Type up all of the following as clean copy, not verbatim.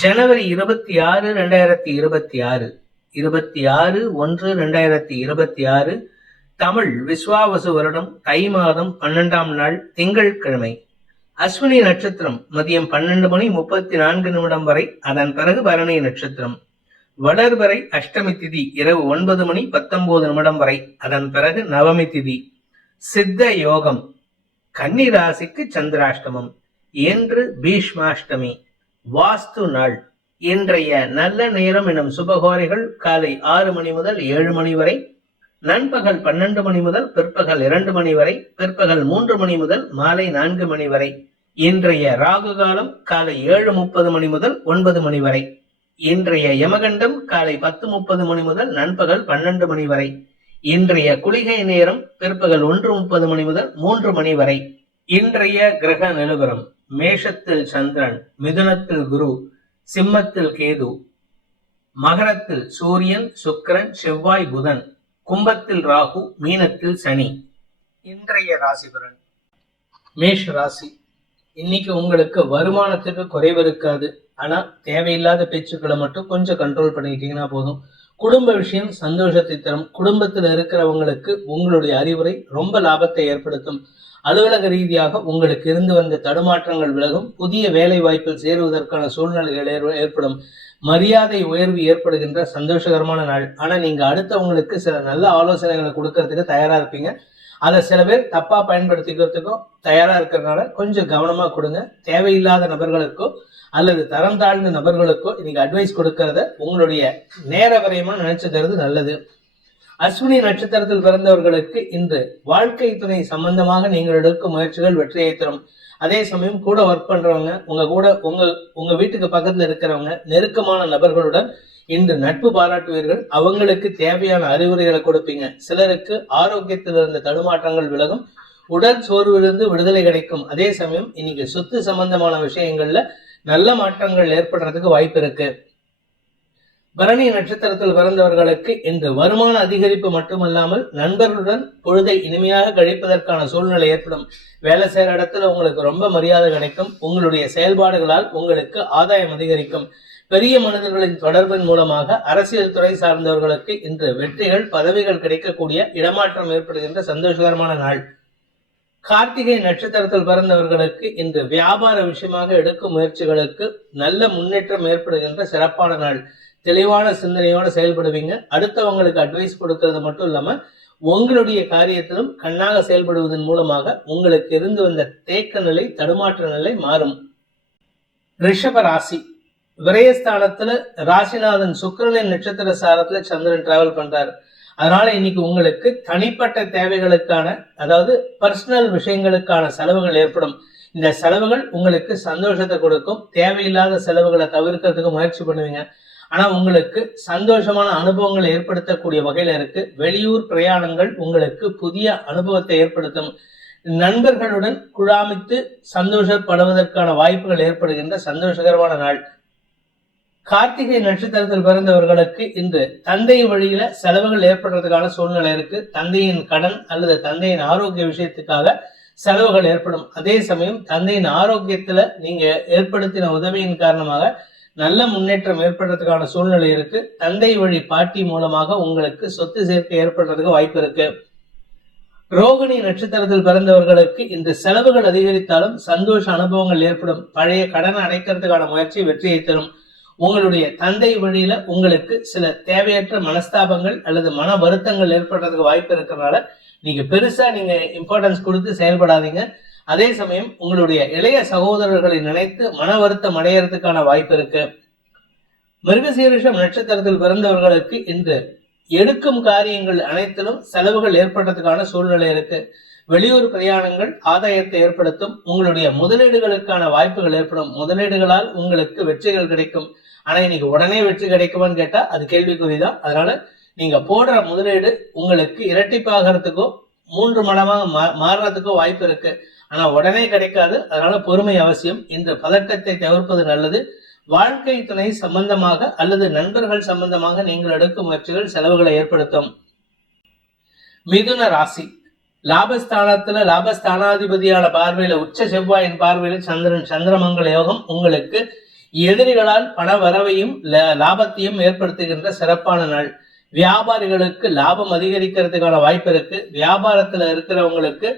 ஜனவரி 26, 2026, 26/1/2026 தமிழ் விஸ்வாவசு வருடம் தை மாதம் 12ஆம் நாள் திங்கட்கிழமை. அஸ்வினி நட்சத்திரம் மதியம் 12:34 வரை, அதன் பிறகு பரணி நட்சத்திரம். வளர்வரை அஷ்டமி திதி இரவு 9:19 வரை, அதன் பிறகு நவமி திதி. சித்த யோகம் கன்னி ராசிக்கு சந்திராஷ்டமம். இன்று பீஷ்மாஷ்டமி. வாஸ்து நாள். இன்றைய நல்ல நேரம் எனும் சுபகோரைகள் காலை 6 மணி முதல் 7 மணி வரை, நண்பகல் 12 மணி முதல் பிற்பகல் 2 மணி வரை, பிற்பகல் 3 மணி முதல் மாலை 4 மணி வரை. இன்றைய ராகு காலம் காலை 7:30 மணி முதல் 9 மணி வரை. இன்றைய யமகண்டம் காலை 10:30 மணி முதல் நண்பகல் 12 மணி வரை. இன்றைய குளிகை நேரம் பிற்பகல் 1:30 மணி முதல் 3 மணி வரை. இன்றைய கிரக நிலவரம்: மேஷத்தில் சந்திரன், மிதுனத்தில் குரு, சிம்மத்தில் கேது, மகரத்தில் சூரியன், சுக்கிரன், செவ்வாய், புதன், கும்பத்தில் ராகு, மீனத்தில் சனி. இன்றைய ராசி பலன். மேஷ ராசி. இன்னைக்கு உங்களுக்கு வருமானத்துக்கு குறைவு இருக்காது. ஆனா தேவையில்லாத பேச்சுக்களை மட்டும் கொஞ்சம் கண்ட்ரோல் பண்ணிக்கிட்டீங்கன்னா போதும். குடும்ப விஷயம் சந்தோஷத்தை தரும். குடும்பத்தில் இருக்கிறவங்களுக்கு உங்களுடைய அறிவுரை ரொம்ப லாபத்தை ஏற்படுத்தும். அலுவலக ரீதியாக உங்களுக்கு இருந்து வந்த தடுமாற்றங்கள் விலகும். புதிய வேலை வாய்ப்பில் சேருவதற்கான சூழ்நிலைகள் ஏற்படும். மரியாதை உயர்வு ஏற்படுகின்ற சந்தோஷகரமான நாள். ஆனா நீங்க அடுத்தவங்களுக்கு சில நல்ல ஆலோசனைகளை கொடுக்கறதுக்கு தயாரா இருப்பீங்க. அதை சில பேர் தப்பா பயன்படுத்திக்கிறதுக்கும் தயாரா இருக்கிறதுனால கொஞ்சம் கவனமா கொடுங்க. தேவையில்லாத நபர்களுக்கோ அல்லது தரம் தாழ்ந்த நபர்களுக்கோ இன்னைக்கு அட்வைஸ் கொடுக்கறத உங்களுடைய நேர வரையமா நினைச்சுக்கிறது நல்லது. அஸ்வினி நட்சத்திரத்தில் பிறந்தவர்களுக்கு இன்று வாழ்க்கை துணை சம்பந்தமாக நீங்கள் எடுக்கும் முயற்சிகள் வெற்றியை தரும். அதே சமயம் கூட ஒர்க் பண்றவங்க, உங்க வீட்டுக்கு பக்கத்துல இருக்கிறவங்க, நெருக்கமான நபர்களுடன் இன்று நட்பு பாராட்டுவீர்கள். அவங்களுக்கு தேவையான அறிவுரைகளை கொடுப்பீங்க. சிலருக்கு ஆரோக்கியத்தில் இருந்த தடுமாற்றங்கள் விலகும். உடல் சோர்விலிருந்து விடுதலை கிடைக்கும். அதே சமயம் இன்னைக்கு சொத்து சம்பந்தமான விஷயங்கள்ல நல்ல மாற்றங்கள் ஏற்படுறதுக்கு வாய்ப்பு இருக்கு. பரணி நட்சத்திரத்தில் பிறந்தவர்களுக்கு இன்று வருமான அதிகரிப்பு மட்டுமல்லாமல் நண்பர்களுடன் பொழுதை இனிமையாக கழிப்பதற்கான சூழ்நிலை ஏற்படும். வேலை செய்யற இடத்துல உங்களுக்கு ரொம்ப மரியாதை கிடைக்கும். உங்களுடைய செயல்பாடுகளால் உங்களுக்கு ஆதாயம் அதிகரிக்கும். பெரிய மனிதர்களின் தொடர்பின் மூலமாக அரசியல் துறை சார்ந்தவர்களுக்கு இன்று வெற்றிகள், பதவிகள் கிடைக்கக்கூடிய இடமாற்றம் ஏற்படுகின்ற சந்தோஷகரமான நாள். கார்த்திகை நட்சத்திரத்தில் பிறந்தவர்களுக்கு இன்று வியாபார விஷயமாக எடுக்கும் முயற்சிகளுக்கு நல்ல முன்னேற்றம் ஏற்படுகின்ற சிறப்பான நாள். தெளிவான சிந்தனையோட செயல்படுவீங்க. அடுத்தவங்களுக்கு அட்வைஸ் கொடுக்கறது மட்டும் இல்லாம உங்களுடைய காரியத்திலும் கண்ணாக செயல்படுவதன் மூலமாக உங்களுக்கு இருந்து வந்த தேக்க நிலை, தடுமாற்ற நிலை மாறும். ரிஷப ராசி. விரயஸ்தானத்துல ராசிநாதன் சுக்கிரனின் நட்சத்திர சாரத்துல சந்திரன் டிராவல் பண்றாரு. அதனால இன்னைக்கு உங்களுக்கு தனிப்பட்ட தேவைகளுக்கான, அதாவது பர்சனல் விஷயங்களுக்கான செலவுகள் ஏற்படும். இந்த செலவுகள் உங்களுக்கு சந்தோஷத்தை கொடுக்கும். தேவையில்லாத செலவுகளை தவிர்க்கிறதுக்கு முயற்சி பண்ணுவீங்க. ஆனா உங்களுக்கு சந்தோஷமான அனுபவங்களை ஏற்படுத்தக்கூடிய வகையில இருக்கு. வெளியூர் பிரயாணங்கள் உங்களுக்கு புதிய அனுபவத்தை ஏற்படுத்தும். நண்பர்களுடன் குழாமித்து சந்தோஷப்படுவதற்கான வாய்ப்புகள் ஏற்படுகின்ற சந்தோஷகரமான நாள். கார்த்திகை நட்சத்திரத்தில் பிறந்தவர்களுக்கு இன்று தந்தை வழியில செலவுகள் ஏற்படுறதுக்கான சூழ்நிலை இருக்கு. தந்தையின் கடன் அல்லது தந்தையின் ஆரோக்கிய விஷயத்துக்காக செலவுகள் ஏற்படும். அதே சமயம் தந்தையின் ஆரோக்கியத்துல நீங்க ஏற்படுத்தின உதவியின் காரணமாக நல்ல முன்னேற்றம் ஏற்படுறதுக்கான சூழ்நிலை இருக்கு. தந்தை வழி பாட்டி மூலமாக உங்களுக்கு சொத்து சேர்க்கை ஏற்படுறதுக்கு வாய்ப்பு இருக்கு. ரோகிணி நட்சத்திரத்தில் பிறந்தவர்களுக்கு இன்று செலவுகள் அதிகரித்தாலும் சந்தோஷ அனுபவங்கள் ஏற்படும். பழைய கடனை அடைக்கிறதுக்கான முயற்சி வெற்றியை தரும். உங்களுடைய தந்தை வழியில உங்களுக்கு சில தேவையற்ற மனஸ்தாபங்கள் அல்லது மன வருத்தங்கள் ஏற்படுறதுக்கு வாய்ப்பு இருக்கிறதுனால நீங்க பெருசா இம்பார்ட்டன்ஸ் கொடுத்து செயல்படாதீங்க. அதே சமயம் உங்களுடைய இளைய சகோதரர்களை நினைத்து மன வருத்தம் அடையறதுக்கான வாய்ப்பு இருக்கு. மிருகசீரிஷம் நட்சத்திரத்தில் பிறந்தவர்களுக்கு இன்று எடுக்கும் காரியங்கள் அனைத்திலும் செலவுகள் ஏற்படுறதுக்கான சூழ்நிலை இருக்கு. வெளியூர் பிரயாணங்கள் ஆதாயத்தை ஏற்படுத்தும். உங்களுடைய முதலீடுகளுக்கான வாய்ப்புகள் ஏற்படும். முதலீடுகளால் உங்களுக்கு வெற்றிகள் கிடைக்கும். ஆனா இன்னைக்கு உடனே வெற்றி கிடைக்குமான்னு கேட்டா அது கேள்விக்குறிதான். அதனால நீங்க போடுற முதலீடு உங்களுக்கு இரட்டிப்பாகிறதுக்கோ 3 மடமாக மாறுறதுக்கோ வாய்ப்பு இருக்கு. ஆனா உடனே கிடைக்காது. அதனால பொறுமை அவசியம். இன்று பதட்டத்தை தவிர்ப்பது நல்லது. வாழ்க்கை துணை சம்பந்தமாக அல்லது நண்பர்கள் சம்பந்தமாக நீங்கள் எடுக்கும் முயற்சிகள் செலவுகளை ஏற்படுத்தும். மிதுன ராசி. லாபஸ்தானத்துல லாபஸ்தானாதிபதியான பார்வையில உச்ச செவ்வாயின் பார்வையில சந்திரமங்கல யோகம் உங்களுக்கு எதிரிகளால் பண வரவையும் லாபத்தையும் ஏற்படுத்துகின்ற சிறப்பான நாள். வியாபாரிகளுக்கு லாபம் அதிகரிக்கிறதுக்கான வாய்ப்பு இருக்கு. வியாபாரத்துல இருக்கிறவங்களுக்கு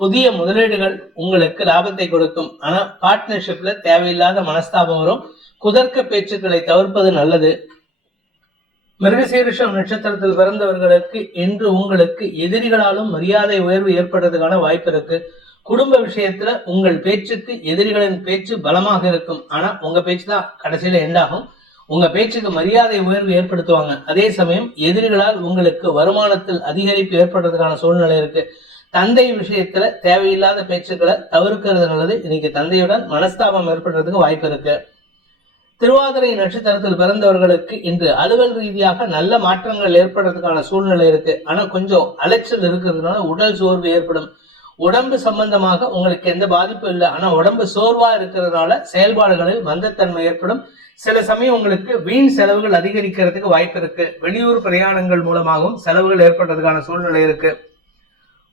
புதிய முதலீடுகள் உங்களுக்கு லாபத்தை கொடுக்கும். ஆனா பார்ட்னர்ஷிப்ல தேவையில்லாத மனஸ்தாபம் வரும். குதர்க்க பேச்சுக்களை தவிர்ப்பது நல்லது. மிருகசீரிஷம் நட்சத்திரத்தில் பிறந்தவர்களுக்கு இன்று உங்களுக்கு எதிரிகளாலும் மரியாதை உயர்வு ஏற்படுறதுக்கான வாய்ப்பு இருக்கு. குடும்ப விஷயத்துல உங்கள் பேச்சுக்கு எதிரிகளின் பேச்சு பலமாக இருக்கும். ஆனா உங்க பேச்சு தான் கடைசியில எண்டாகும். உங்க பேச்சுக்கு மரியாதை உயர்வு ஏற்படுத்துவாங்க. அதே சமயம் எதிரிகளால் உங்களுக்கு வருமானத்தில் அதிகரிப்பு ஏற்படுறதுக்கான சூழ்நிலை இருக்கு. தந்தை விஷயத்துல தேவையில்லாத பேச்சுக்களை தவிர்க்கிறது நல்லது. இன்னைக்கு தந்தையுடன் மனஸ்தாபம் ஏற்படுறதுக்கு வாய்ப்பு இருக்கு. திருவாதிரை நட்சத்திரத்தில் பிறந்தவர்களுக்கு இன்று அலுவல் ரீதியாக நல்ல மாற்றங்கள் ஏற்படுறதுக்கான சூழ்நிலை இருக்கு. ஆனா கொஞ்சம் அலைச்சல் இருக்கிறதுனால உடல் சோர்வு ஏற்படும். உடம்பு சம்பந்தமாக உங்களுக்கு எந்த பாதிப்பும் இல்லை. ஆனா உடம்பு சோர்வா இருக்கிறதுனால செயல்பாடுகளில் மந்தத்தன்மை ஏற்படும். சில சமயம் உங்களுக்கு வீண் செலவுகள் அதிகரிக்கிறதுக்கு வாய்ப்பு இருக்கு. வெளியூர் பிரயாணங்கள் மூலமாகவும் செலவுகள் ஏற்படுறதுக்கான சூழ்நிலை இருக்கு.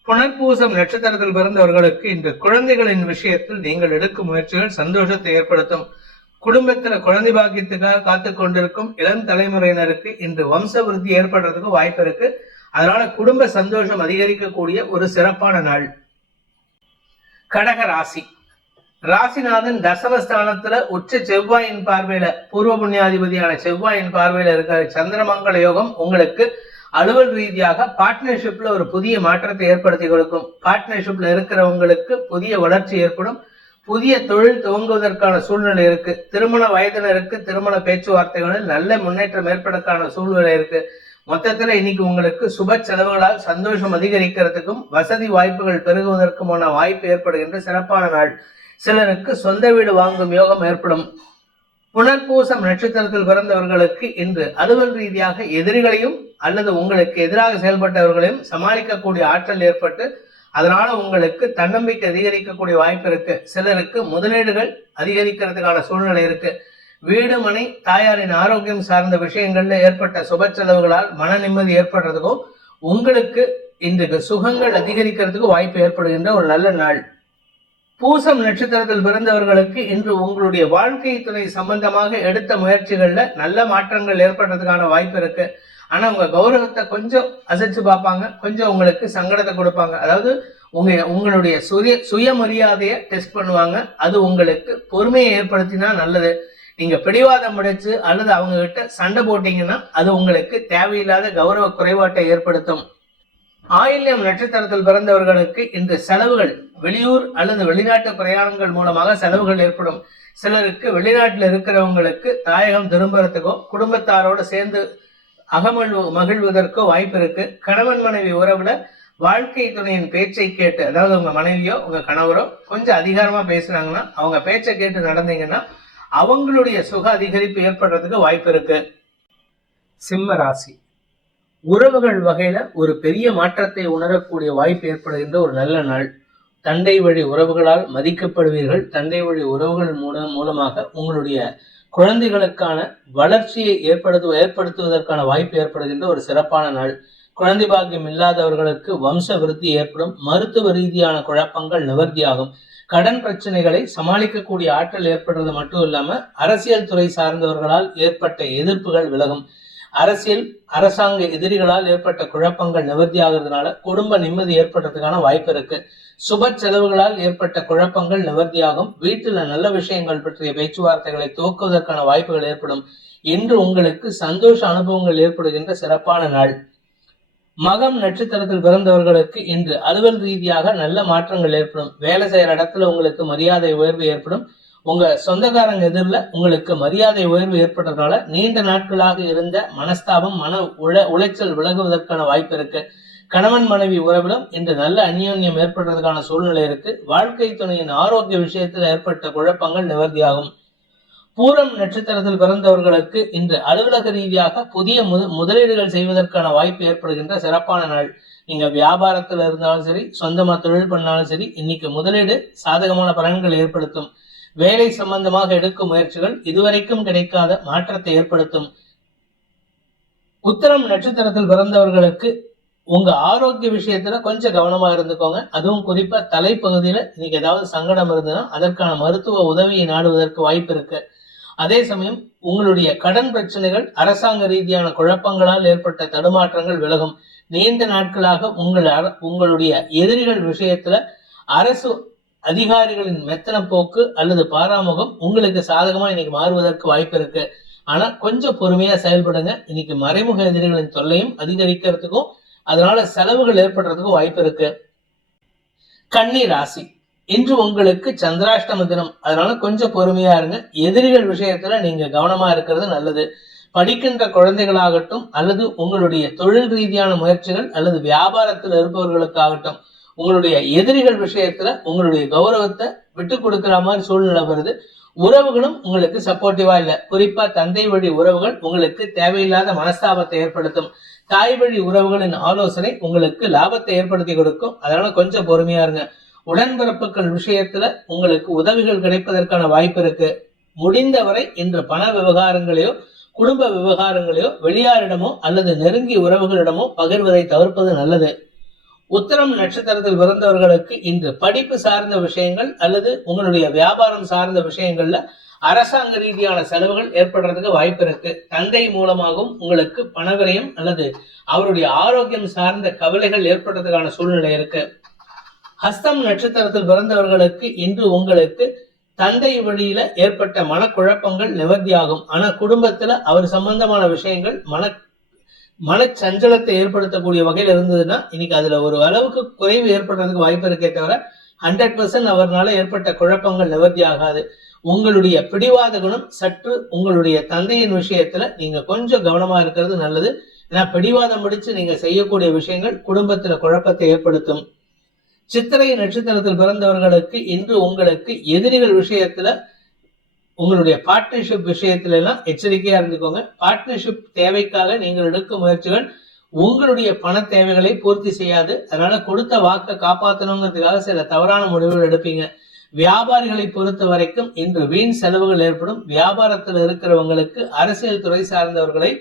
புனர்பூசம் நட்சத்திரத்தில் பிறந்தவர்களுக்கு இன்று குழந்தைகளின் விஷயத்தில் நீங்கள் எடுக்கும் முயற்சிகள் சந்தோஷத்தை ஏற்படுத்தும். குடும்பத்துல குழந்தை பாக்கியத்துக்காக காத்து கொண்டிருக்கும் இளம் தலைமுறையினருக்கு இன்று வம்ச விருத்தி ஏற்படுறதுக்கு வாய்ப்பு இருக்கு. அதனால குடும்ப சந்தோஷம் அதிகரிக்கக்கூடிய ஒரு சிறப்பான நாள். கடக ராசி. ராசிநாதன் தசமஸ்தானத்துல உச்ச செவ்வாயின் பார்வையில, பூர்வ புண்ணியாதிபதியான செவ்வாயின் பார்வையில இருக்கிற சந்திரமங்கல யோகம் உங்களுக்கு அலுவல் ரீதியாக பார்ட்னர்ஷிப்ல ஒரு புதிய மாற்றத்தை ஏற்படுத்தி கொடுக்கும். பார்ட்னர்ஷிப்ல இருக்கிறவங்களுக்கு புதிய வளர்ச்சி ஏற்படும். புதிய தொழில் துவங்குவதற்கான சூழ்நிலை இருக்கு. திருமண வயதினருக்கு திருமண பேச்சுவார்த்தைகளில் நல்ல முன்னேற்றம் ஏற்படுவதற்கான சூழ்நிலை இருக்கு. மொத்தத்துல இன்னைக்கு உங்களுக்கு சுப செலவுகளால் சந்தோஷம் அதிகரிக்கிறதுக்கும் வசதி வாய்ப்புகள் பெருகுவதற்குமான வாய்ப்பு ஏற்படுகின்ற சிறப்பான நாள். சிலருக்கு சொந்த வீடு வாங்கும் யோகம் ஏற்படும். புனர்பூசம் நட்சத்திரத்தில் பிறந்தவர்களுக்கு இன்று அலுவல் ரீதியாக எதிரிகளையும் அல்லது உங்களுக்கு எதிராக செயல்பட்டவர்களையும் சமாளிக்கக்கூடிய ஆற்றல் ஏற்பட்டு அதனால உங்களுக்கு தன்னம்பிக்கை அதிகரிக்கக்கூடிய வாய்ப்பு இருக்கு. சிலருக்கு முதலீடுகள் அதிகரிக்கிறதுக்கான சூழ்நிலை இருக்கு. வீடு மனை தாயாரின் ஆரோக்கியம் சார்ந்த விஷயங்கள்ல ஏற்பட்ட சுப செலவுகளால் மன நிம்மதி ஏற்படுறதுக்கும் உங்களுக்கு இன்றைக்கு சுகங்கள் அதிகரிக்கிறதுக்கு வாய்ப்பு ஏற்படுகின்ற ஒரு நல்ல நாள். பூசம் நட்சத்திரத்தில் பிறந்தவர்களுக்கு இன்று உங்களுடைய வாழ்க்கை துணை சம்பந்தமாக எடுத்த முயற்சிகள்ல நல்ல மாற்றங்கள் ஏற்படுறதுக்கான வாய்ப்பு இருக்கு. ஆனா உங்க கௌரவத்தை கொஞ்சம் அசைச்சு பார்ப்பாங்க. கொஞ்சம் உங்களுக்கு சங்கடத்தை கொடுப்பாங்க. அதாவது உங்களுடைய சுயமரியாதையை டெஸ்ட் பண்ணுவாங்க. அது உங்களுக்கு பொறுமையை ஏற்படுத்தினா நல்லது. நீங்க பிடிவாதம் முடிச்சு அல்லது அவங்க கிட்ட சண்டை போட்டீங்கன்னா அது உங்களுக்கு தேவையில்லாத கௌரவ குறைபாட்டை ஏற்படுத்தும். ஆயில்யம் நட்சத்திரத்தில் பிறந்தவர்களுக்கு இந்த செலவுகள் வெளியூர் அல்லது வெளிநாட்டு பிரயாணங்கள் மூலமாக செலவுகள் ஏற்படும். சிலருக்கு வெளிநாட்டில் இருக்கிறவங்களுக்கு தாயகம் திரும்புறதுக்கோ குடும்பத்தாரோட சேர்ந்து மகிழ்வதற்கோ வாய்ப்பு இருக்கு. கணவன் மனைவி உறவுல வாழ்க்கை துணையின் பேச்சை கேட்டு, அதாவது உங்க மனைவியோ உங்க கணவரோ கொஞ்சம் அதிகாரமா பேசுறாங்கன்னா அவங்க பேச்சை கேட்டு நடந்தீங்கன்னா அவங்களுடைய சுக அதிகரிப்பு ஏற்படுறதுக்கு வாய்ப்பு இருக்கு. சிம்ம ராசி. உறவுகள் வகையில ஒரு பெரிய மாற்றத்தை உணரக்கூடிய வாய்ப்பு ஏற்படுகின்ற ஒரு நல்ல நாள். தந்தை வழி உறவுகளால் மதிக்கப்படுவீர்கள். தந்தை வழி உறவுகள் மூலமாக உங்களுடைய குழந்தைகளுக்கான வளர்ச்சியை ஏற்படுத்துவதற்கான வாய்ப்பு ஏற்படுகின்ற ஒரு சிறப்பான நாள். குழந்தை பாக்கியம் இல்லாதவர்களுக்கு வம்ச விருத்தி ஏற்படும். மருத்துவ ரீதியான குழப்பங்கள் நிவர்த்தியாகும். கடன் பிரச்சனைகளை சமாளிக்கக்கூடிய ஆற்றல் ஏற்படுறது மட்டும் இல்லாம அரசியல் துறை சார்ந்தவர்களால் ஏற்பட்ட எதிர்ப்புகள் விலகும். அரசாங்க எதிரிகளால் ஏற்பட்ட குழப்பங்கள் நிவர்த்தி ஆகிறதுனால குடும்ப நிம்மதி ஏற்படுறதுக்கான வாய்ப்பு இருக்கு. சுப செலவுகளால் ஏற்பட்ட குழப்பங்கள் நிவர்த்தியாகும். வீட்டுல நல்ல விஷயங்கள் பற்றிய பேச்சுவார்த்தைகளை துவக்குவதற்கான வாய்ப்புகள் ஏற்படும். இன்று உங்களுக்கு சந்தோஷ அனுபவங்கள் ஏற்படுகின்ற சிறப்பான நாள். மகம் நட்சத்திரத்தில் பிறந்தவர்களுக்கு இன்று அலுவல் ரீதியாக நல்ல மாற்றங்கள் ஏற்படும். வேலை செய்யற இடத்துல உங்களுக்கு மரியாதை உயர்வு ஏற்படும். உங்க சொந்தக்காரங்க எதிரில் உங்களுக்கு மரியாதை உயர்வு ஏற்பட்டதுனால நீண்ட நாட்களாக இருந்த மனஸ்தாபம் உளைச்சல் விலகுவதற்கான வாய்ப்பு இருக்கு. கணவன் மனைவி உறவிலும் இன்று நல்ல அந்யோன்யம் ஏற்படுறதுக்கான சூழ்நிலை இருக்கு. வாழ்க்கை துணையின் ஆரோக்கிய விஷயத்தில் ஏற்பட்ட குழப்பங்கள் நிவர்த்தியாகும். பூரம் நட்சத்திரத்தில் பிறந்தவர்களுக்கு இன்று அலுவலக ரீதியாக புதிய முதலீடுகள் செய்வதற்கான வாய்ப்பு ஏற்படுகின்ற சிறப்பான நாள். நீங்க வியாபாரத்துல இருந்தாலும் சரி, சொந்தமா தொழில் பண்ணாலும் சரி, இன்னைக்கு முதலீடு சாதகமான பலன்கள் ஏற்படுத்தும். வேலை சம்பந்தமாக எடுக்கும் முயற்சிகள் இதுவரைக்கும் கிடைக்காத மாற்றத்தை ஏற்படுத்தும். உத்திரம் நட்சத்திரத்தில் பிறந்தவர்களுக்கு உங்க ஆரோக்கிய விஷயத்துல கொஞ்சம் கவனமா இருந்துக்கோங்க. அதுவும் குறிப்பா தலைப்பகுதியில இன்னைக்கு ஏதாவது சங்கடம் இருந்ததுன்னா அதற்கான மருத்துவ உதவியை நாடுவதற்கு வாய்ப்பு இருக்கு. அதே சமயம் உங்களுடைய கடன் பிரச்சனைகள், அரசாங்க ரீதியான குழப்பங்களால் ஏற்பட்ட தடுமாற்றங்கள் விலகும். நீண்ட நாட்களாக உங்களுடைய எதிரிகள் விஷயத்துல அரசு அதிகாரிகளின் மெத்தன போக்கு அல்லது பாராமுகம் உங்களுக்கு சாதகமா இன்னைக்கு மாறுவதற்கு வாய்ப்பு இருக்கு. ஆனா கொஞ்சம் பொறுமையா செயல்படுங்க. இன்னைக்கு மறைமுக எதிரிகளின் தொல்லையும் அதிகரிக்கிறதுக்கும் அதனால செலவுகள் ஏற்படுறதுக்கும் வாய்ப்பு இருக்கு. கன்னி ராசி, இன்று உங்களுக்கு சந்திராஷ்டம தினம். அதனால கொஞ்சம் பொறுமையா இருங்க. எதிரிகள் விஷயத்துல நீங்க கவனமா இருக்கிறது நல்லது. படிக்கின்ற குழந்தைகளாகட்டும் அல்லது உங்களுடைய தொழில் ரீதியான முயற்சிகள் அல்லது வியாபாரத்தில் இருப்பவர்களுக்காகட்டும், உங்களுடைய எதிரிகள் விஷயத்துல உங்களுடைய கௌரவத்தை விட்டு கொடுக்கிற மாதிரி சூழ்நிலை வருது. உறவுகளும் உங்களுக்கு சப்போர்ட்டிவா இல்ல. குறிப்பா தந்தை வழி உறவுகள் உங்களுக்கு தேவையில்லாத மனஸ்தாபத்தை ஏற்படுத்தும். தாய் வழி உறவுகளின் ஆலோசனை உங்களுக்கு லாபத்தை ஏற்படுத்தி கொடுக்கும். அதனால கொஞ்சம் பொறுமையா இருங்க. உடன்பிறப்புகள் விஷயத்துல உங்களுக்கு உதவிகள் கிடைப்பதற்கான வாய்ப்பு இருக்கு. முடிந்தவரை இன்று பண விவகாரங்களையோ குடும்ப விவகாரங்களையோ வெளியாரிடமோ அல்லது நெருங்கிய உறவுகளிடமோ பகிர்வதை தவிர்ப்பது நல்லது. உத்திரம் நட்சத்திரத்தில் பிறந்தவர்களுக்கு இன்று படிப்பு சார்ந்த விஷயங்கள் அல்லது உங்களுடைய வியாபாரம் சார்ந்த விஷயங்கள்ல அரசாங்க ரீதியான செலவுகள் ஏற்படுறதுக்கு வாய்ப்பு இருக்கு. தந்தை மூலமாகவும் உங்களுக்கு பணவிரயம் அல்லது அவருடைய ஆரோக்கியம் சார்ந்த கவலைகள் ஏற்படுறதுக்கான சூழ்நிலை இருக்கு. ஹஸ்தம் நட்சத்திரத்தில் பிறந்தவர்களுக்கு இன்று உங்களுக்கு தந்தை வழியில ஏற்பட்ட மனக்குழப்பங்கள் நிவர்த்தியாகும். ஆனா குடும்பத்துல அவர் சம்பந்தமான விஷயங்கள் மனச்சஞ்சலத்தை ஏற்படுத்தக்கூடிய வகையில் இருந்ததுன்னா இன்னைக்கு அதுல ஒரு அளவுக்கு குறைவு ஏற்படுறதுக்கு வாய்ப்பு இருக்கே தவிர 100% அவர்னால ஏற்பட்ட குழப்பங்கள் நிவர்த்தி ஆகாது. உங்களுடைய பிடிவாத குணம் சற்று உங்களுடைய தந்தையின் விஷயத்துல நீங்க கொஞ்சம் கவனமா இருக்கிறது நல்லது. ஏன்னா பிடிவாதம் முடிச்சு நீங்க செய்யக்கூடிய விஷயங்கள் குடும்பத்துல குழப்பத்தை ஏற்படுத்தும். சித்திரை நட்சத்திரத்தில் பிறந்தவர்களுக்கு இன்று உங்களுக்கு எதிரிகள் விஷயத்துல உங்களுடைய பார்ட்னர்ஷிப் விஷயத்துல எல்லாம் எச்சரிக்கையா இருந்துக்கோங்க. பார்ட்னர்ஷிப் தேவைக்காக நீங்கள் எடுக்கும் முயற்சிகள் உங்களுடைய பண தேவைகளை பூர்த்தி செய்யாது. அதனால கொடுத்த வாக்கை காப்பாற்றணுங்கிறதுக்காக சில தவறான முடிவுகள் எடுப்பீங்க. வியாபாரிகளை பொறுத்த வரைக்கும் இன்று வீண் செலவுகள் ஏற்படும். வியாபாரத்தில் இருக்கிறவங்களுக்கு அரசியல் துறை சார்ந்தவர்களை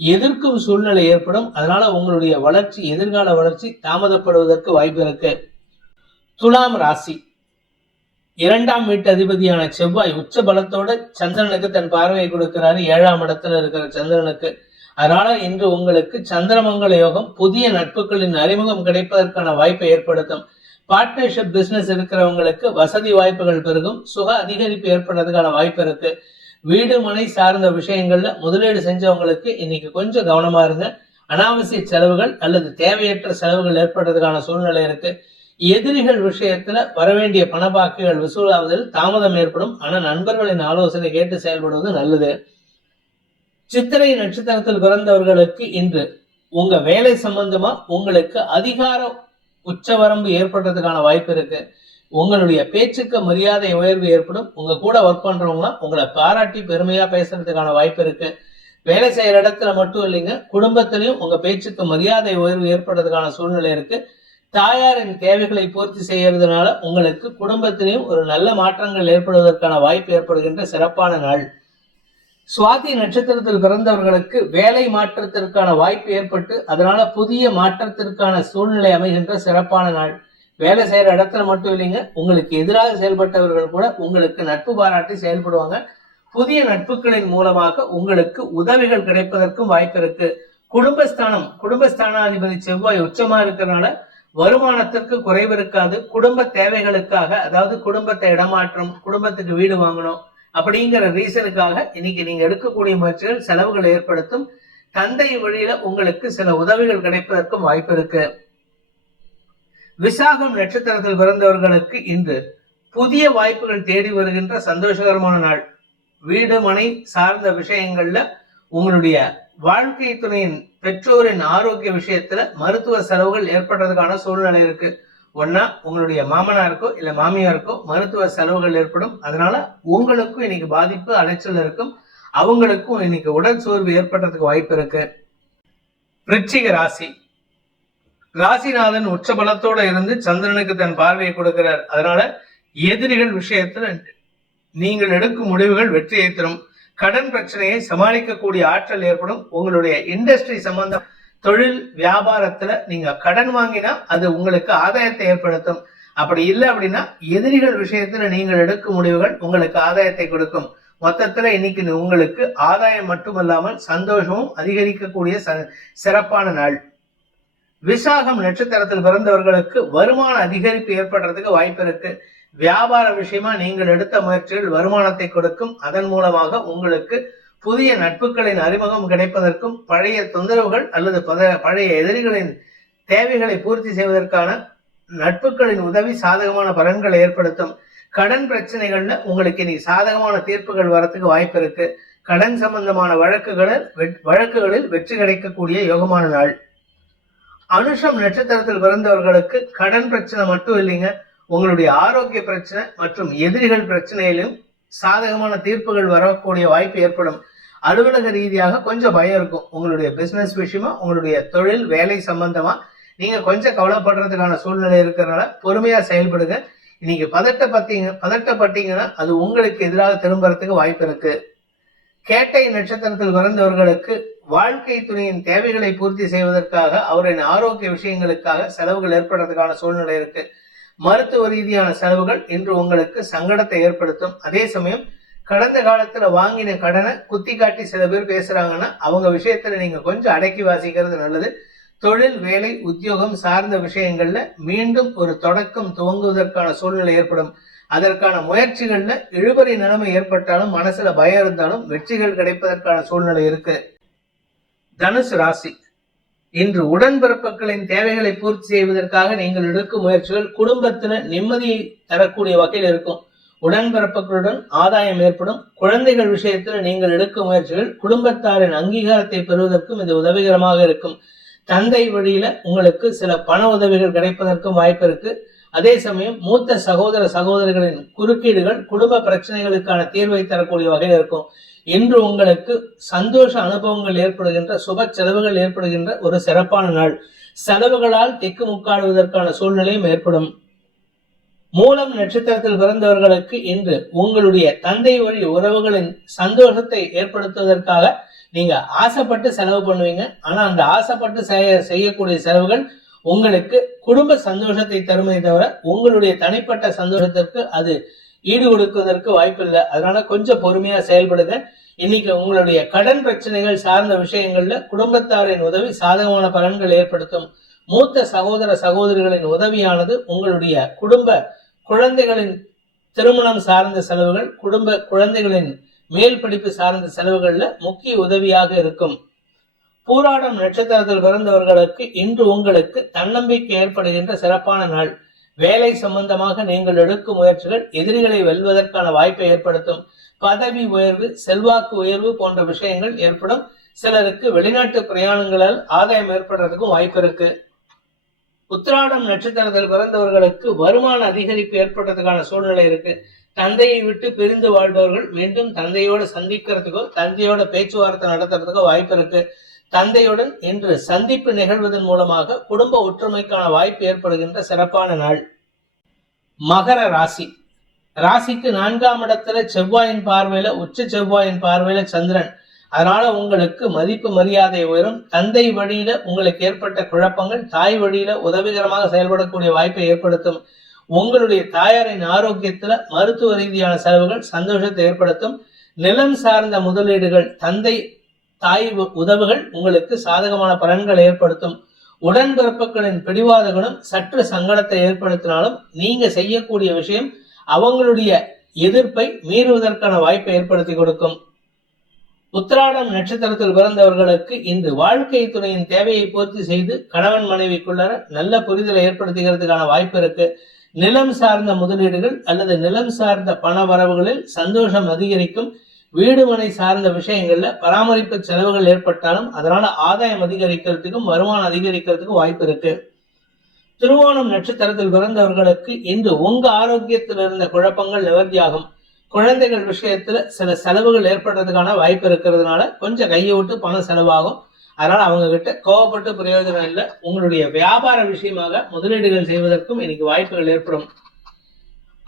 எதிர்க்கும் சூழ்நிலை ஏற்படும். அதனால உங்களுடைய வளர்ச்சி, எதிர்கால வளர்ச்சி தாமதப்படுவதற்கு வாய்ப்பு இருக்கு. துலாம் ராசி, 2ஆம் வீட்டு அதிபதியான செவ்வாய் உச்ச பலத்தோட சந்திரனுக்கு தன் பார்வையை கொடுக்கிறாரு. 7ஆம் இடத்துல இருக்கிற சந்திரனுக்கு. அதனால இன்று உங்களுக்கு சந்திரமங்கல யோகம், புதிய நட்புகளின் அறிமுகம் கிடைப்பதற்கான வாய்ப்பை ஏற்படுத்தும். பார்ட்னர்ஷிப் பிசினஸ் இருக்கிறவங்களுக்கு வசதி வாய்ப்புகள் பெருகும். சுக அதிகரிப்பு ஏற்படுறதுக்கான வாய்ப்பு இருக்கு. வீடு மனை சார்ந்த விஷயங்கள்ல முதலீடு செஞ்சவங்களுக்கு இன்னைக்கு கொஞ்சம் கவனமா இருங்க. அனாவசிய செலவுகள் அல்லது தேவையற்ற செலவுகள் ஏற்படுறதுக்கான சூழ்நிலை இருக்கு. எதிரிகள் விஷயத்துல வரவேண்டிய பணபாக்கிகள் வசூலாவதில் தாமதம் ஏற்படும். ஆனா நண்பர்களின் ஆலோசனை கேட்டு செயல்படுவது நல்லது. சித்திரை நட்சத்திரத்தில் பிறந்தவர்களுக்கு இன்று உங்க வேலை சம்பந்தமா உங்களுக்கு அதிகார உச்சவரம்பு ஏற்படுறதுக்கான வாய்ப்பு இருக்கு. உங்களுடைய பேச்சுக்கு மரியாதை உயர்வு ஏற்படும். உங்க கூட ஒர்க் பண்றவங்க உங்களை பாராட்டி பெருமையா பேசுறதுக்கான வாய்ப்பு இருக்கு. வேலை செய்யற இடத்துல மட்டும் இல்லைங்க, குடும்பத்திலையும் உங்க பேச்சுக்கு மரியாதை உயர்வு ஏற்படுறதுக்கான சூழ்நிலை இருக்கு. தாயாரின் தேவைகளை பூர்த்தி செய்யறதுனால உங்களுக்கு குடும்பத்திலையும் ஒரு நல்ல மாற்றங்கள் ஏற்படுவதற்கான வாய்ப்பு ஏற்படுகின்ற சிறப்பான நாள். சுவாதி நட்சத்திரத்தில் பிறந்தவர்களுக்கு வேலை மாற்றத்திற்கான வாய்ப்பு ஏற்பட்டு அதனால புதிய மாற்றத்திற்கான சூழ்நிலை அமைகின்ற சிறப்பான நாள். வேலை செய்யற இடத்துல மட்டும் இல்லைங்க, உங்களுக்கு எதிராக செயல்பட்டவர்கள் கூட உங்களுக்கு நட்பு பாராட்டி செயல்படுவாங்க. புதிய நட்புகளின் மூலமாக உங்களுக்கு உதவிகள் கிடைப்பதற்கும் வாய்ப்பு இருக்கு. குடும்பஸ்தானாதிபதி செவ்வாய் உச்சமா இருக்கிறதுனால வருமானத்திற்கு குறைவு இருக்காது. குடும்ப தேவைகளுக்காக, அதாவது குடும்பத்தை இடமாற்றம், குடும்பத்துக்கு வீடு வாங்கணும் அப்படிங்கிற ரீசனுக்காக இன்னைக்கு நீங்க எடுக்கக்கூடிய முயற்சிகள் செலவுகள் ஏற்படுத்தும். தந்தை வழியில உங்களுக்கு சில உதவிகள் கிடைப்பதற்கும் வாய்ப்பு இருக்கு. விசாகம் நட்சத்திரத்தில் பிறந்தவர்களுக்கு இன்று புதிய வாய்ப்புகள் தேடி வருகின்ற சந்தோஷகரமான நாள். வீடு மனை சார்ந்த விஷயங்கள்ல உங்களுடைய வாழ்க்கை துணையின் பெற்றோரின் ஆரோக்கிய விஷயத்துல மருத்துவ செலவுகள் ஏற்படுறதுக்கான சூழ்நிலை இருக்கு. ஒன்னா உங்களுடைய மாமனாருக்கோ இல்ல மாமியாருக்கோ மருத்துவ செலவுகள் ஏற்படும். அதனால உங்களுக்கும் இன்னைக்கு பாதிப்பு அலைச்சல் இருக்கும். அவங்களுக்கும் இன்னைக்கு உடல் சோர்வு ஏற்படுறதுக்கு வாய்ப்பு இருக்கு. விருச்சிக ராசி, ராசிநாதன் உச்ச பலத்தோட இருந்து சந்திரனுக்கு தன் பார்வையை கொடுக்கிறார். அதனால எதிரிகள் விஷயத்துல நீங்கள் எடுக்கும் முடிவுகள் வெற்றியை தரும். கடன் பிரச்சனையை சமாளிக்கக்கூடிய ஆற்றல் ஏற்படும். உங்களுடைய இண்டஸ்ட்ரி சம்பந்தம் தொழில் வியாபாரத்துல நீங்க கடன் வாங்கினா அது உங்களுக்கு ஆதாயத்தை ஏற்படுத்தும். அப்படி இல்லை அப்படின்னா எதிரிகள் விஷயத்துல நீங்கள் எடுக்கும் முடிவுகள் உங்களுக்கு ஆதாயத்தை கொடுக்கும். மொத்தத்துல இன்னைக்கு உங்களுக்கு ஆதாயம் மட்டுமல்லாமல் சந்தோஷமும் அதிகரிக்கக்கூடிய சிறப்பான நாள். விசாகம் நட்சத்திரத்தில் பிறந்தவர்களுக்கு வருமான அதிகரிப்பு ஏற்படுறதுக்கு வாய்ப்பு இருக்கு. வியாபார விஷயமா நீங்கள் எடுத்த முயற்சிகள் வருமானத்தை கொடுக்கும். அதன் மூலமாக உங்களுக்கு புதிய நட்புகளின் அறிமுகம் கிடைப்பதற்கும் பழைய தொந்தரவுகள் அல்லது பழைய எதிரிகளின் தேவைகளை பூர்த்தி செய்வதற்கான நட்புகளின் உதவி சாதகமான பலன்களை ஏற்படுத்தும். கடன் பிரச்சனைகள்ல உங்களுக்கு இன்னைக்கு சாதகமான தீர்ப்புகள் வரத்துக்கு வாய்ப்பு இருக்கு. கடன் சம்பந்தமான வழக்குகளில் வெற்றி கிடைக்கக்கூடிய யோகமான நாள். அனுஷம் நட்சத்திரத்தில் பிறந்தவர்களுக்கு கடன் பிரச்சனை மட்டும் இல்லைங்க, உங்களுடைய ஆரோக்கிய பிரச்சனை மற்றும் எதிரிகள் பிரச்சனையிலும் சாதகமான தீர்ப்புகள் வரக்கூடிய வாய்ப்பு ஏற்படும். அலுவலக ரீதியாக கொஞ்சம் பயம் இருக்கும். உங்களுடைய பிசினஸ் விஷயமா, உங்களுடைய தொழில் வேலை சம்பந்தமா நீங்க கொஞ்சம் கவலைப்படுறதுக்கான சூழ்நிலை இருக்கிறதுனால பொறுமையா செயல்படுங்க. இன்னைக்கு பதட்டப்பட்டீங்கன்னா அது உங்களுக்கு எதிராக திரும்புறதுக்கு வாய்ப்பு இருக்கு. கேட்டை நட்சத்திரத்தில் பிறந்தவர்களுக்கு வாழ்க்கை துணையின் தேவைகளை பூர்த்தி செய்வதற்காக அவரின் ஆரோக்கிய விஷயங்களுக்காக செலவுகள் ஏற்படுறதுக்கான சூழ்நிலை இருக்கு. மருத்துவ ரீதியான செலவுகள் இன்று உங்களுக்கு சங்கடத்தை ஏற்படுத்தும். அதே சமயம் கடந்த காலத்துல வாங்கின கடனை குத்தி காட்டி சில பேர் பேசுறாங்கன்னா அவங்க விஷயத்துல நீங்க கொஞ்சம் அடக்கி வாசிக்கிறது நல்லது. தொழில் வேலை உத்தியோகம் சார்ந்த விஷயங்கள்ல மீண்டும் ஒரு தொடக்கம் துவங்குவதற்கான சூழ்நிலை ஏற்படும். அதற்கான முயற்சிகள்ல இழுபறி நிலைமை ஏற்பட்டாலும் மனசுல பயம் இருந்தாலும் வெற்றிகள் கிடைப்பதற்கான சூழ்நிலை இருக்கு. தனுசு ராசி, இன்று உடன்பிறப்புகளின் தேவைகளை பூர்த்தி செய்வதற்காக நீங்கள் எடுக்கும் முயற்சிகள் குடும்பத்துல நிம்மதியை தரக்கூடிய வகையில் இருக்கும். உடன்பிறப்புகளுடன் ஆதாயம் ஏற்படும். குழந்தைகள் விஷயத்துல நீங்கள் எடுக்கும் முயற்சிகள் குடும்பத்தாரின் அங்கீகாரத்தை பெறுவதற்கும் இது உதவிகரமாக இருக்கும். தந்தை வழியில உங்களுக்கு சில பண உதவிகள் கிடைப்பதற்கும் வாய்ப்பு இருக்கு. அதே சமயம் மூத்த சகோதரிகளின் குறுக்கீடுகள் குடும்ப பிரச்சனைகளுக்கான தீர்வை தரக்கூடிய வகையில் இருக்கும். இன்று உங்களுக்கு சந்தோஷ அனுபவங்கள் ஏற்படுகின்ற சுப செலவுகள் ஏற்படுகின்ற ஒரு சிறப்பான நாள். செலவுகளால் திக்கு முக்காடுவதற்கான சூழ்நிலையும் ஏற்படும். மூலம் நட்சத்திரத்தில் பிறந்தவர்களுக்கு இன்று உங்களுடைய தந்தை வழி உறவுகளின் சந்தோஷத்தை ஏற்படுத்துவதற்காக நீங்க ஆசைப்பட்டு செலவு பண்ணுவீங்க. ஆனா அந்த ஆசைப்பட்டு செய்யக்கூடிய செலவுகள் உங்களுக்கு குடும்ப சந்தோஷத்தை தருமே தவிர உங்களுடைய தனிப்பட்ட சந்தோஷத்திற்கு அது ஈடு கொடுக்குவதற்கு வாய்ப்பு இல்லை. அதனால கொஞ்சம் பொறுமையா செயல்படுங்க. இன்னைக்கு உங்களுடைய கடன் பிரச்சனைகள் சார்ந்த விஷயங்கள்ல குடும்பத்தாரின் உதவி சாதகமான பலன்கள் ஏற்படுத்தும். மூத்த சகோதரிகளின் உதவியானது உங்களுடைய குழந்தைகளின் திருமணம் சார்ந்த செலவுகள், குழந்தைகளின் மேல் படிப்பு சார்ந்த செலவுகள்ல முக்கிய உதவியாக இருக்கும். பூராடம் நட்சத்திரத்தில் பிறந்தவர்களுக்கு இன்று உங்களுக்கு தன்னம்பிக்கை ஏற்படுகின்ற சிறப்பான நாள். வேலை சம்பந்தமாக நீங்கள் எடுக்கும் முயற்சிகள் எதிரிகளை வெல்வதற்கான வாய்ப்பை ஏற்படுத்தும். பதவி உயர்வு, செல்வாக்கு உயர்வு போன்ற விஷயங்கள் ஏற்படும். சிலருக்கு வெளிநாட்டு பிரயாணங்களால் ஆதாயம் ஏற்படுறதுக்கும் வாய்ப்பு இருக்கு. உத்திராடம் நட்சத்திரத்தில் பிறந்தவர்களுக்கு வருமான அதிகரிப்பு ஏற்படுறதுக்கான சூழ்நிலை இருக்கு. தந்தையை விட்டு பிரிந்து வாழ்பவர்கள் மீண்டும் தந்தையோட சந்திக்கிறதுக்கோ தந்தையோட பேச்சுவார்த்தை நடத்துறதுக்கோ வாய்ப்பு இருக்கு. தந்தையுடன் இன்று சந்திப்பு நிகழ்வதன் மூலமாக குடும்ப ஒற்றுமைக்கான வாய்ப்பு ஏற்படுகின்ற சிறப்பான நாள். மகர ராசி, ராசிக்கு 4ஆம் இடத்துல செவ்வாயின் பார்வையில, உச்ச செவ்வாயின் பார்வையில சந்திரன். அதனால உங்களுக்கு மதிப்பு மரியாதை உயரும். தந்தை வழியில உங்களுக்கு ஏற்பட்ட குழப்பங்கள் தாய் வழியில உதவிகரமாக செயல்படக்கூடிய வாய்ப்பை ஏற்படுத்தும். உங்களுடைய தாயாரின் ஆரோக்கியத்துல மருத்துவ ரீதியான செலவுகள் சந்தோஷத்தை ஏற்படுத்தும். நிலம் சார்ந்த முதலீடுகள், தாய் உதவுகள் உங்களுக்கு சாதகமான பலன்களை ஏற்படுத்தும். உடன்பிறப்புகளின் பிடிவாத குணம் சற்று சங்கடத்தை ஏற்படுத்தினாலும் நீங்க செய்யக்கூடிய விஷயம் அவங்களுடைய எதிர்ப்பை மீறுவதற்கான வாய்ப்பை ஏற்படுத்தி கொடுக்கும். உத்திராடம் நட்சத்திரத்தில் பிறந்தவர்களுக்கு இன்று வாழ்க்கை துணையின் தேவையை பூர்த்தி செய்து கணவன் மனைவிக்குள்ளார நல்ல புரிதலை ஏற்படுத்துகிறதுக்கான வாய்ப்பு இருக்கு. நிலம் சார்ந்த முதலீடுகள் அல்லது நிலம் சார்ந்த பண வரவுகளில் சந்தோஷம் அதிகரிக்கும். வீடு மனை சார்ந்த விஷயங்கள்ல பராமரிப்பு செலவுகள் ஏற்பட்டாலும் அதனால ஆதாயம் அதிகரிக்கிறதுக்கும் வருமானம் அதிகரிக்கிறதுக்கும் வாய்ப்பு இருக்கு. திருவோணம் நட்சத்திரத்தில் பிறந்தவர்களுக்கு இன்று உங்க ஆரோக்கியத்தில் இருந்த குழப்பங்கள் நிவர்த்தியாகும். குழந்தைகள் விஷயத்துல சில செலவுகள் ஏற்படுறதுக்கான வாய்ப்பு இருக்கிறதுனால கொஞ்சம் கையை விட்டு பணம் செலவாகும். அதனால அவங்க கிட்ட கோவப்பட்டு பிரயோஜனம் இல்லை. உங்களுடைய வியாபார விஷயமாக முதலீடுகள் செய்வதற்கும் இன்னைக்கு வாய்ப்புகள் ஏற்படும்.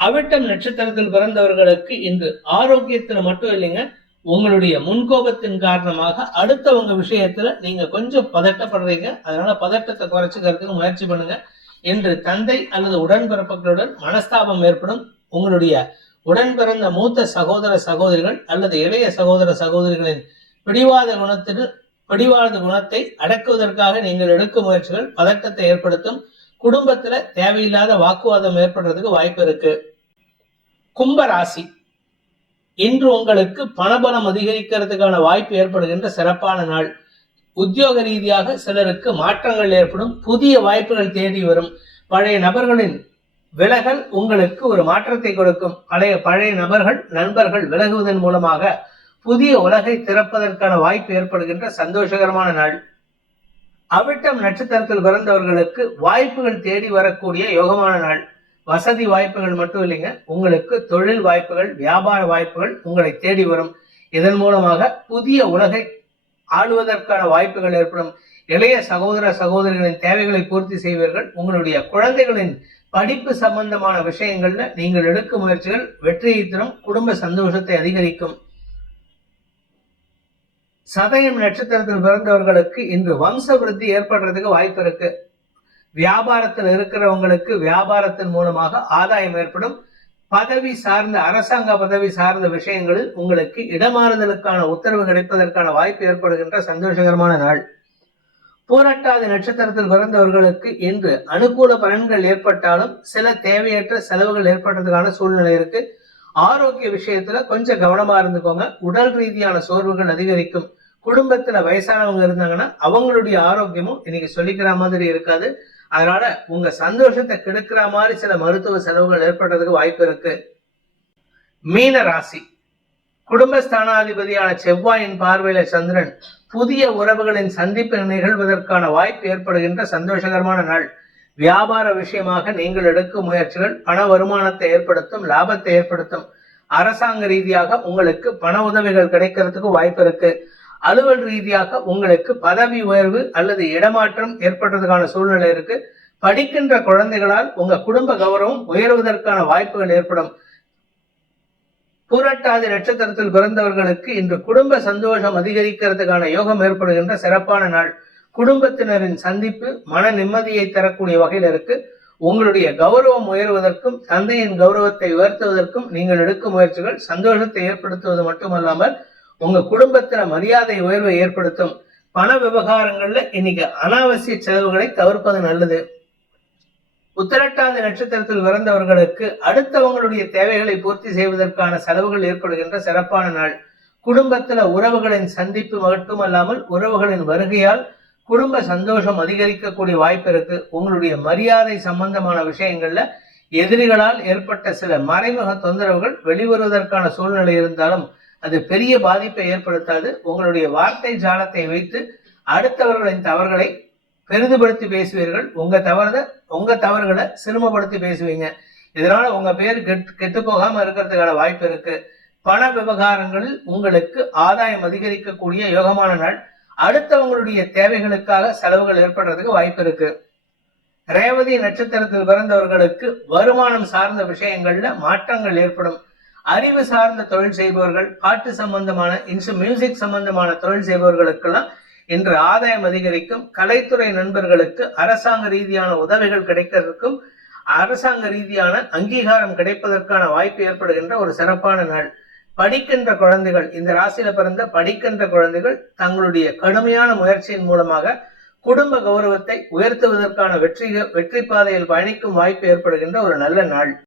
அவிட்டம் நட்சத்திரத்தில் பிறந்தவர்களுக்கு இன்று ஆரோக்கியத்துல மட்டும் இல்லைங்க, உங்களுடைய முன்கோபத்தின் காரணமாக அடுத்தவங்க விஷயத்துல நீங்க கொஞ்சம் பதட்டப்படுறீங்க. அதனால பதட்டத்தை குறைச்சிக்கிறதுக்கு முயற்சி பண்ணுங்க. இன்று தந்தை அல்லது உடன்பிறப்புகளுடன் மனஸ்தாபம் ஏற்படும். உங்களுடைய உடன் பிறந்த மூத்த சகோதர சகோதரிகள் அல்லது இளைய சகோதர சகோதரிகளின் பிடிவாத குணத்தை அடக்குவதற்காக நீங்கள் எடுக்கும் முயற்சிகள் பதட்டத்தை ஏற்படுத்தும். குடும்பத்துல தேவையில்லாத வாக்குவாதம் ஏற்படுறதுக்கு வாய்ப்பு இருக்கு. கும்பராசி, இன்று உங்களுக்கு பணபலம் அதிகரிக்கிறதுக்கான வாய்ப்பு ஏற்படுகின்ற சிறப்பான நாள். உத்தியோக ரீதியாக சிலருக்கு மாற்றங்கள் ஏற்படும். புதிய வாய்ப்புகள் தேடி வரும். பழைய நபர்களின் விலகல் உங்களுக்கு ஒரு மாற்றத்தை கொடுக்கும். பழைய நண்பர்கள் விலகுவதன் மூலமாக புதிய உலகை திறப்பதற்கான வாய்ப்பு ஏற்படுகின்ற சந்தோஷகரமான நாள். அவிட்டம் நட்சத்திரத்தில் பிறந்தவர்களுக்கு வாய்ப்புகள் தேடி வரக்கூடிய யோகமான நாள். வசதி வாய்ப்புகள் மட்டும் இல்லைங்க, உங்களுக்கு தொழில் வாய்ப்புகள், வியாபார வாய்ப்புகள் உங்களை தேடி வரும். இதன் மூலமாக புதிய உலகை ஆளுவதற்கான வாய்ப்புகள் ஏற்படும். இளைய சகோதர சகோதரிகளின் தேவைகளை பூர்த்தி செய்வீர்கள். உங்களுடைய குழந்தைகளின் படிப்பு சம்பந்தமான விஷயங்கள்ல நீங்கள் எடுக்கும் முயற்சிகள் வெற்றியை தரும். குடும்ப சந்தோஷத்தை அதிகரிக்கும். சதயம் நட்சத்திரத்தில் பிறந்தவர்களுக்கு இன்று வம்ச விருத்தி ஏற்படுறதுக்கு வாய்ப்பு இருக்கு. வியாபாரத்தில் இருக்கிறவங்களுக்கு வியாபாரத்தின் மூலமாக ஆதாயம் ஏற்படும். பதவி சார்ந்த அரசாங்க பதவி சார்ந்த விஷயங்களில் உங்களுக்கு இடமாறுதலுக்கான உத்தரவு கிடைப்பதற்கான வாய்ப்பு ஏற்படுகின்ற சந்தோஷகரமான நாள். பூரட்டாதி நட்சத்திரத்தில் பிறந்தவர்களுக்கு இன்று அனுகூல பலன்கள் ஏற்பட்டாலும் சில தேவையற்ற செலவுகள் ஏற்படுறதுக்கான சூழ்நிலை இருக்கு. ஆரோக்கிய விஷயத்துல கொஞ்சம் கவனமா இருந்துக்கோங்க. உடல் ரீதியான சோர்வுகள் அதிகரிக்கும். குடும்பத்துல வயசானவங்க இருந்தாங்கன்னா அவங்களுடைய ஆரோக்கியமும் இன்னைக்கு சொல்லிக்கிற மாதிரி இருக்காது. அதனால உங்க சந்தோஷத்தை கெடுக்கிற மாதிரி சில மருத்துவ செலவுகள் ஏற்படுறதுக்கு வாய்ப்பு இருக்கு. மீன ராசி, குடும்பஸ்தானாதிபதியான செவ்வாயின் பார்வையில சந்திரன் புதிய உறவுகளின் சந்திப்பு நிகழ்வதற்கான வாய்ப்பு ஏற்படுகின்ற சந்தோஷகரமான நாள். வியாபார விஷயமாக நீங்கள் எடுக்கும் முயற்சிகள் பண வருமானத்தை ஏற்படுத்தும், லாபத்தை ஏற்படுத்தும். அரசாங்க ரீதியாக உங்களுக்கு பண உதவிகள் கிடைக்கிறதுக்கு வாய்ப்பு இருக்கு. அலுவல் ரீதியாக உங்களுக்கு பதவி உயர்வு அல்லது இடமாற்றம் ஏற்படுறதுக்கான சூழ்நிலை இருக்கு. படிக்கின்ற குழந்தைகளால் உங்க குடும்ப கௌரவம் உயர்வதற்கான வாய்ப்புகள் ஏற்படும். பூரட்டாதி நட்சத்திரத்தில் பிறந்தவர்களுக்கு இன்று குடும்ப சந்தோஷம் அதிகரிக்கிறதுக்கான யோகம் ஏற்படுகின்ற சிறப்பான நாள். குடும்பத்தினரின் சந்திப்பு மன நிம்மதியை தரக்கூடிய வகையில் இருக்கு. உங்களுடைய கௌரவம் உயர்வதற்கும் தந்தையின் கௌரவத்தை உயர்த்துவதற்கும் நீங்கள் எடுக்கும் முயற்சிகள் சந்தோஷத்தை ஏற்படுத்துவது மட்டுமல்லாமல் உங்க குடும்பத்துல மரியாதை உயர்வை ஏற்படுத்தும். பண விவகாரங்கள்ல இன்னைக்கு அனாவசிய செலவுகளை தவிர்ப்பது நல்லது. உத்திரட்டாதி நட்சத்திரத்தில் பிறந்தவர்களுக்கு அடுத்தவங்களுடைய தேவைகளை பூர்த்தி செய்வதற்கான செலவுகள் ஏற்படுகின்ற சிறப்பான நாள். குடும்பத்துல உறவுகளின் சந்திப்பு மட்டுமல்லாமல் உறவுகளின் வருகையால் குடும்ப சந்தோஷம் அதிகரிக்கக்கூடிய வாய்ப்பு இருக்கு. உங்களுடைய மரியாதை சம்பந்தமான விஷயங்கள்ல எதிரிகளால் ஏற்பட்ட சில மறைமுக தொந்தரவுகள் வெளிவருவதற்கான சூழ்நிலை இருந்தாலும் அது பெரிய பாதிப்பை ஏற்படுத்தாது. உங்களுடைய வார்த்தை ஜாலத்தை வைத்து அடுத்தவர்களின் தவறுகளை பெரிதுபடுத்தி பேசுவீர்கள். உங்க தவறுகளை சிறுமப்படுத்தி பேசுவீங்க. இதனால உங்க பேர் கெட்டு போகாம இருக்கிறதுக்கான வாய்ப்பு இருக்கு. பண விவகாரங்களில் உங்களுக்கு ஆதாயம் அதிகரிக்கக்கூடிய யோகமான நாள். அடுத்தவங்களுடைய தேவைகளுக்காக செலவுகள் ஏற்படுறதுக்கு வாய்ப்பு இருக்கு. ரேவதி நட்சத்திரத்தில் பிறந்தவர்களுக்கு வருமானம் சார்ந்த விஷயங்கள்ல மாற்றங்கள் ஏற்படும். அறிவு சார்ந்த தொழில் செய்பவர்கள், பாட்டு சம்பந்தமான மியூசிக் சம்பந்தமான தொழில் செய்பவர்களுக்கெல்லாம் இன்று ஆதாயம் அதிகரிக்கும். கலைத்துறை நண்பர்களுக்கு அரசாங்க ரீதியான உதவிகள் கிடைக்கிறதுக்கும் அரசாங்க ரீதியான அங்கீகாரம் கிடைப்பதற்கான வாய்ப்பு ஏற்படுகின்ற ஒரு சிறப்பான நாள். படிக்கின்ற குழந்தைகள், இந்த ராசியில பிறந்த படிக்கின்ற குழந்தைகள் தங்களுடைய கடுமையான முயற்சியின் மூலமாக குடும்ப கௌரவத்தை உயர்த்துவதற்கான வெற்றி பாதையில் பயணிக்கும் வாய்ப்பு ஏற்படுகின்ற ஒரு நல்ல நாள்.